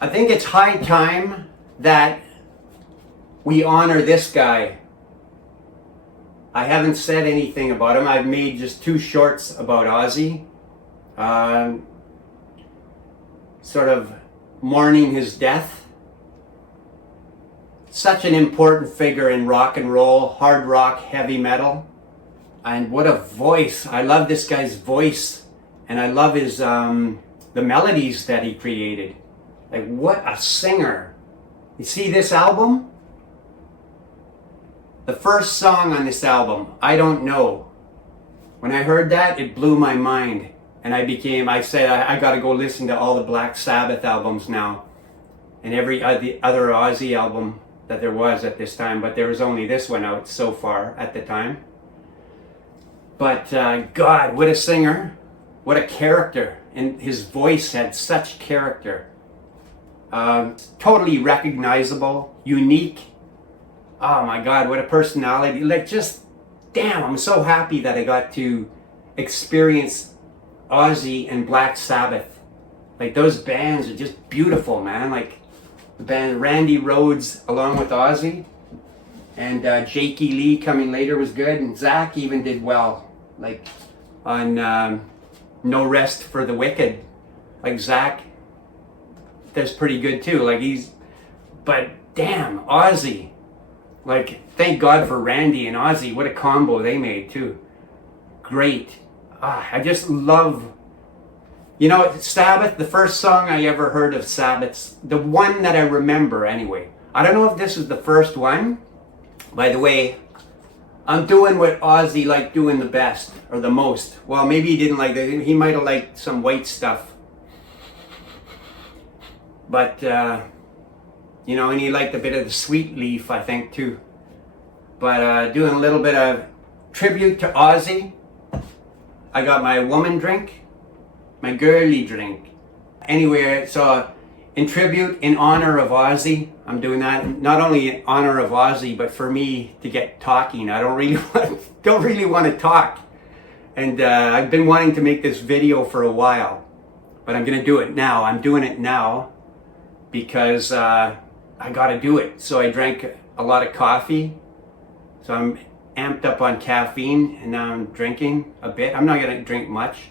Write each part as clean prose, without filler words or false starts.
I think it's high time that we honor this guy. I haven't said anything about him. I've made just 2 shorts about Ozzy. Sort of mourning his death. Such an important figure in rock and roll, hard rock, heavy metal. And what a voice. I love this guy's voice. And I love his the melodies that he created. Like, what a singer. You see this album? The first song on this album, I Don't Know. When I heard that, it blew my mind. And I said, I got to go listen to all the Black Sabbath albums now. And every other Ozzy album that there was at this time. But there was only this one out so far at the time. But God, what a singer. What a character. And his voice had such character. Totally recognizable, unique. Oh my God, what a personality. Like, just, damn, I'm so happy that I got to experience Ozzy and Black Sabbath. Like, those bands are just beautiful, man. Like, the band Randy Rhoads along with Ozzy. And Jakey Lee coming later was good. And Zach even did well. Like, on No Rest for the Wicked. Like, Zach does pretty good too. Like, but damn, Ozzy. Like, thank God for Randy and Ozzy. What a combo they made too. Great. I just love, Sabbath, the first song I ever heard of Sabbath, the one that I remember anyway. I don't know if this is the first one. By the way, I'm doing what Ozzy liked doing the best, or the most. Well, maybe he didn't like that. He might have liked some white stuff. But, and he liked a bit of the sweet leaf, I think, too. But doing a little bit of tribute to Ozzy. I got my woman drink, my girly drink. Anyway, so in tribute, in honor of Ozzy, I'm doing that. Not only in honor of Ozzy, but for me to get talking. I don't really want to talk. And I've been wanting to make this video for a while. But I'm going to do it now. I'm doing it now because I got to do it. So I drank a lot of coffee. So I'm amped up on caffeine, and now I'm drinking a bit. I'm not going to drink much.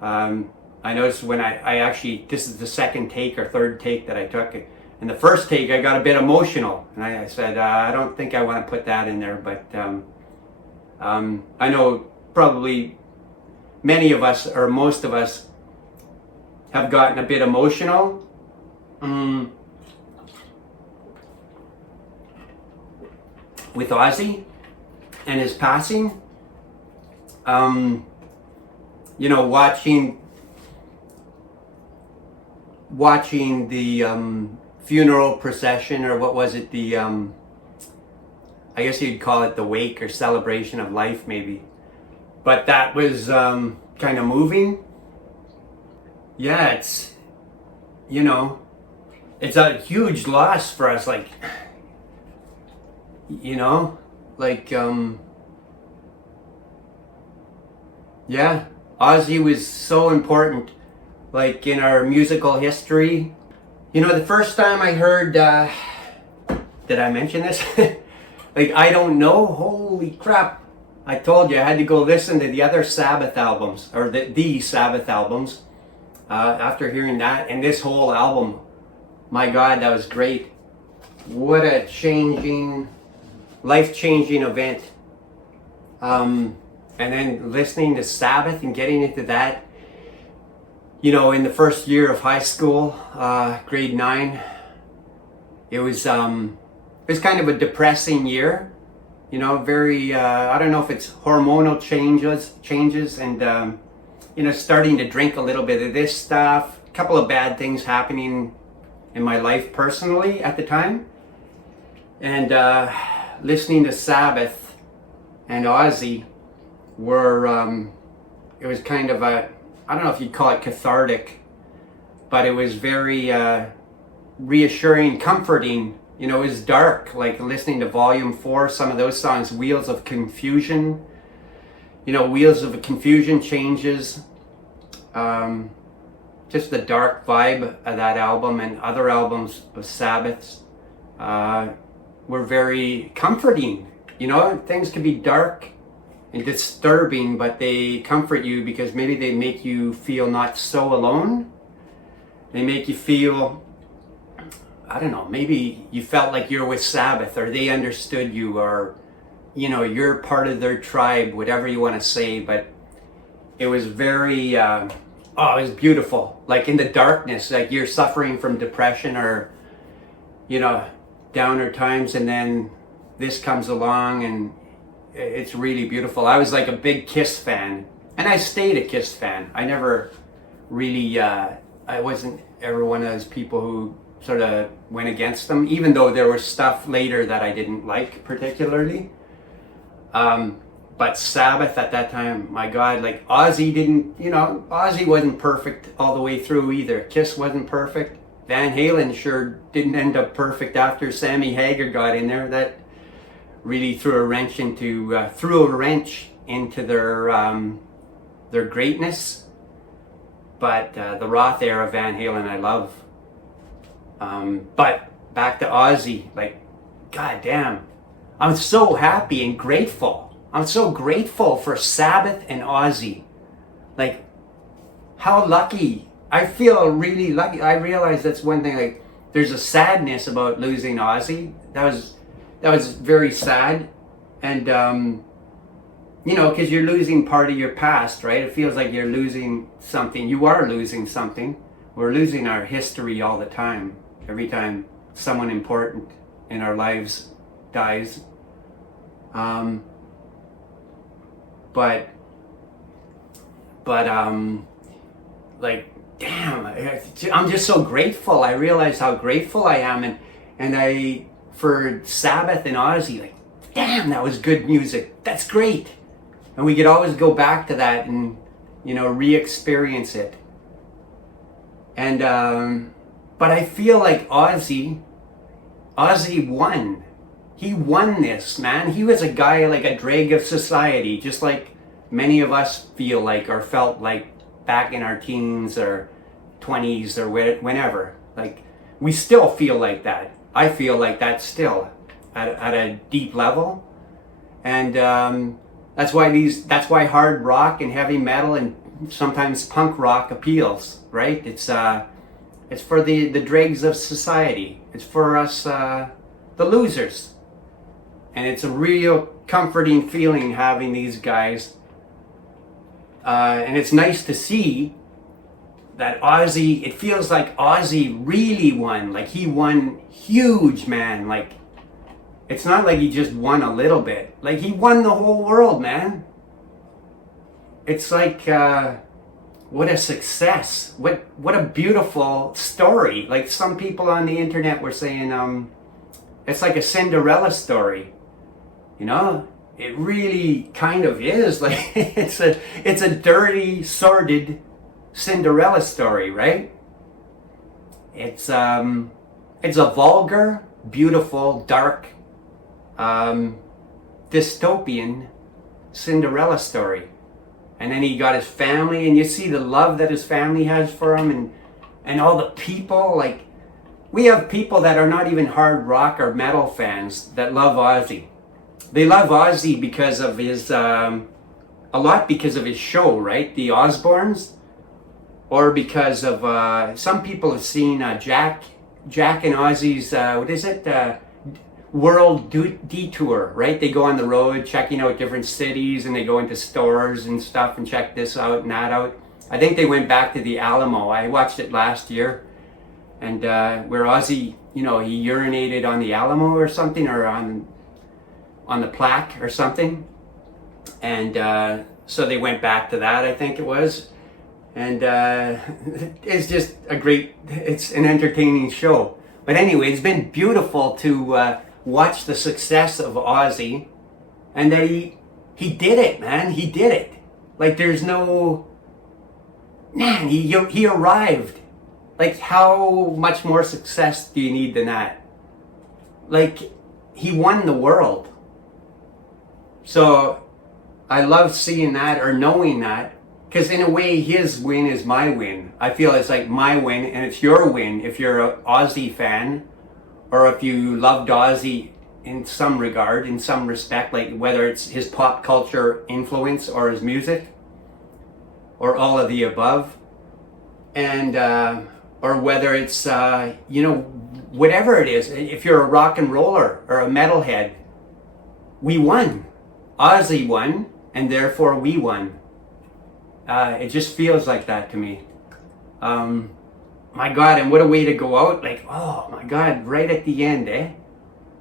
I noticed when I actually, this is the second take or third take that I took. In the first take, I got a bit emotional. And I said, I don't think I want to put that in there. But I know probably many of us, or most of us, have gotten a bit emotional. With Ozzy and his passing. Watching the funeral procession, or what was it, I guess you'd call it the wake or celebration of life maybe. But that was kind of moving. Yeah, it's a huge loss for us, yeah, Ozzy was so important, in our musical history. The first time I heard, did I mention this? I Don't Know, holy crap. I told you I had to go listen to the other Sabbath albums, or the Sabbath albums, after hearing that. And this whole album, my God, that was great. What a life-changing event. And then listening to Sabbath and getting into that, in the first year of high school, grade 9, it was kind of a depressing year. Very, I don't know if it's hormonal changes and, starting to drink a little bit of this stuff, a couple of bad things happening in my life personally at the time. And listening to Sabbath and Ozzy it was kind of I don't know if you'd call it cathartic, but it was very reassuring, comforting. It was dark, listening to Volume 4, some of those songs, Wheels of Confusion. Wheels of Confusion changes. just the dark vibe of that album and other albums of Sabbath's were very comforting. You know, things can be dark and disturbing, but they comfort you because maybe they make you feel not so alone. They make you feel, I don't know, maybe you felt like you're with Sabbath, or they understood you, or, you know, you're part of their tribe, whatever you want to say. But it was very, it was beautiful. Like in the darkness, like you're suffering from depression or, you know, downer times, and then this comes along and it's really beautiful. I was like a big Kiss fan, and I stayed a Kiss fan. I never really, I wasn't ever one of those people who sort of went against them, even though there was stuff later that I didn't like particularly. But Sabbath at that time, my God, like Ozzy didn't, you know, Ozzy wasn't perfect all the way through either. Kiss wasn't perfect. Van Halen sure didn't end up perfect after Sammy Hagar got in there. That really threw a wrench into their greatness. But the Roth era Van Halen I love. But back to Ozzy, like, God damn, I'm so happy and grateful. I'm so grateful for Sabbath and Ozzy. Like, how lucky. I feel really lucky. I realize that's one thing, like, there's a sadness about losing Ozzy. That was very sad. And, you know, because you're losing part of your past, right? It feels like you're losing something. You are losing something. We're losing our history all the time. Every time someone important in our lives dies. Like, damn, I'm just so grateful. I realize how grateful I am, and for Sabbath and Ozzy, like, damn, that was good music. That's great. And we could always go back to that and, you know, re-experience it. And, but I feel like Ozzy won. He won this, man. He was a guy like a drag of society, just like many of us feel like or felt like back in our teens or 20s or whenever. Like, we still feel like that. I feel like that still at a deep level. And that's why hard rock and heavy metal and sometimes punk rock appeals, right? It's for the dregs of society. It's for us, the losers. And it's a real comforting feeling having these guys. And it's nice to see that Ozzy, it feels like Ozzy really won. Like, he won huge, man. Like, it's not like he just won a little bit. Like, he won the whole world, man. It's like, what a success. What a beautiful story. Like, some people on the internet were saying, it's like a Cinderella story. You know? It really kind of is. Like, it's a dirty, sordid Cinderella story, right? It's a vulgar, beautiful, dark, dystopian Cinderella story. And then he got his family, and you see the love that his family has for him, and all the people. Like, we have people that are not even hard rock or metal fans that love Ozzy. They love Ozzy because of his, a lot because of his show, right? The Osbournes. Or because of, some people have seen Jack and Ozzy's, what is it? World Detour, right? They go on the road checking out different cities, and they go into stores and stuff and check this out and that out. I think they went back to the Alamo. I watched it last year. And where Ozzy, you know, he urinated on the Alamo or something, or on the plaque or something. And so they went back to that, I think it was. And it's just it's an entertaining show. But anyway, it's been beautiful to watch the success of Ozzy, and that he did it, man. He did it. Like, there's no, man, he arrived. Like, how much more success do you need than that? Like, he won the world. So I love seeing that, or knowing that, because in a way his win is my win. I feel it's like my win and it's your win if you're an Ozzy fan, or if you loved Ozzy in some regard, in some respect, like whether it's his pop culture influence or his music, or all of the above, and or whether it's whatever it is. If you're a rock and roller or a metalhead, we won. Ozzy won, and therefore we won. It just feels like that to me. My God, and what a way to go out! Like, oh my God, right at the end, eh?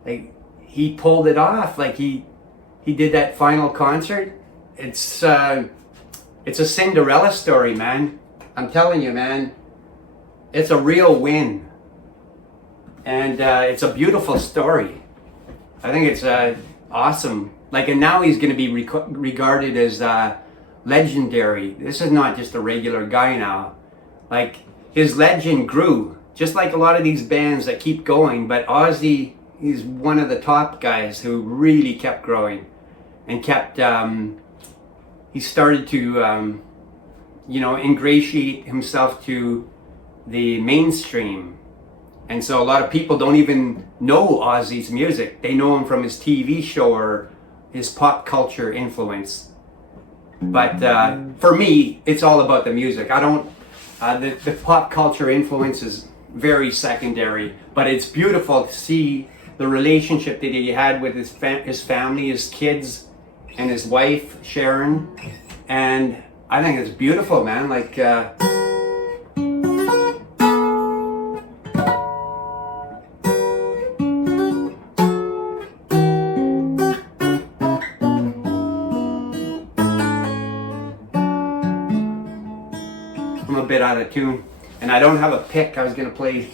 Like, he pulled it off. Like he did that final concert. It's a Cinderella story, man. I'm telling you, man. It's a real win, and it's a beautiful story. I think it's awesome. Like, and now he's going to be regarded as legendary. This is not just a regular guy now. Like, his legend grew, just like a lot of these bands that keep going. But Ozzy, he's one of the top guys who really kept growing and kept. He started to, ingratiate himself to the mainstream. And so a lot of people don't even know Ozzy's music. They know him from his TV show or his pop culture influence. But for me, it's all about the music. I don't, the pop culture influence is very secondary, but it's beautiful to see the relationship that he had with his family, his kids, and his wife, Sharon. And I think it's beautiful, man. Like, I'm a bit out of tune, and I don't have a pick. I was gonna play.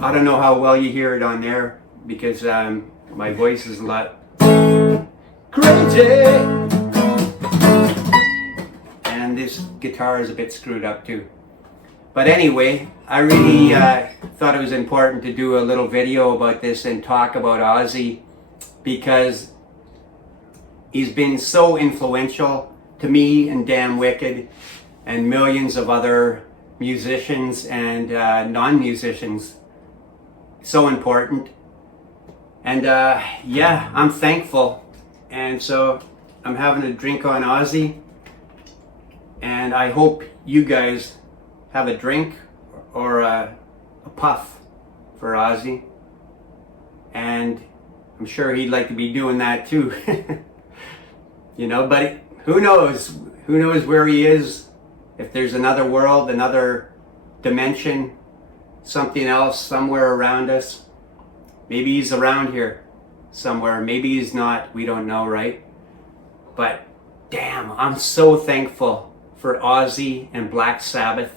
I don't know how well you hear it on there because my voice is a lot crazy, and this guitar is a bit screwed up too. But anyway, I really thought it was important to do a little video about this and talk about Ozzy, because he's been so influential to me and Damn Wicked and millions of other musicians and non-musicians. So important. And yeah, I'm thankful. And so I'm having a drink on Ozzy, and I hope you guys have a drink or a puff for Ozzy, and I'm sure he'd like to be doing that too. But who knows where he is, if there's another world, another dimension, something else somewhere around us. Maybe he's around here somewhere, maybe he's not, we don't know, right? But damn, I'm so thankful for Ozzy and Black Sabbath.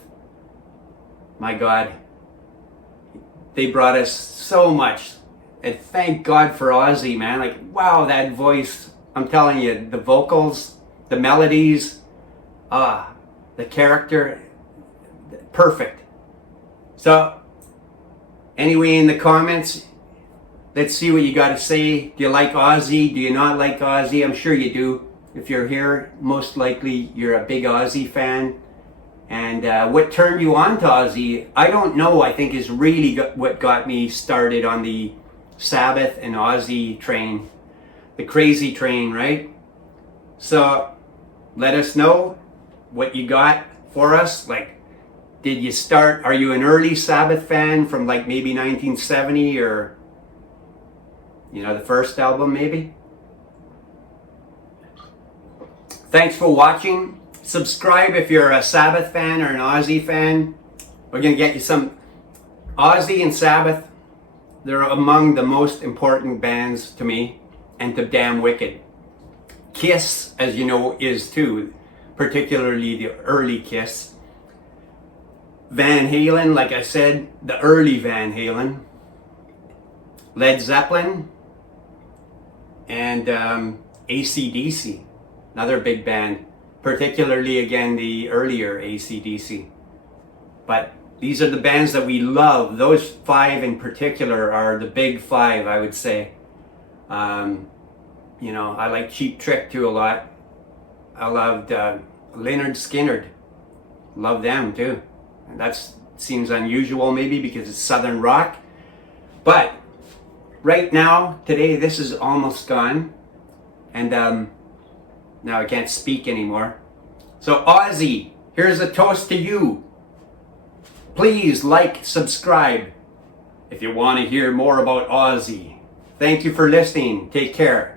My God, they brought us so much, and thank God for Ozzy, man. Like, wow, that voice, I'm telling you, the vocals, the melodies, the character, perfect. So anyway, in the comments, let's see what you got to say. Do you like Ozzy? Do you not like Ozzy? I'm sure you do. If you're here, most likely you're a big Ozzy fan. And what turned you on to Ozzy, I don't know. I think is really what got me started on the Sabbath and Ozzy train, the crazy train, right? So let us know what you got for us. Like, did you start, are you an early Sabbath fan from like maybe 1970 or, the first album maybe? Thanks for watching. Subscribe if you're a Sabbath fan or an Ozzy fan. We're going to get you some Ozzy and Sabbath. They're among the most important bands to me and to Damn Wicked. Kiss, as you know, is too, particularly the early Kiss. Van Halen, like I said, the early Van Halen. Led Zeppelin, and AC/DC, another big band. Particularly, again, the earlier AC/DC. But These are the bands that we love. Those 5 in particular are the big 5, I would say. You know, I like Cheap Trick too a lot. I loved Lynyrd Skynyrd. Love them too. And that seems unusual maybe because it's Southern rock. But right now, today, this is almost gone. And now I can't speak anymore. So Ozzy, here's a toast to you. Please like, subscribe if you want to hear more about Ozzy. Thank you for listening. Take care.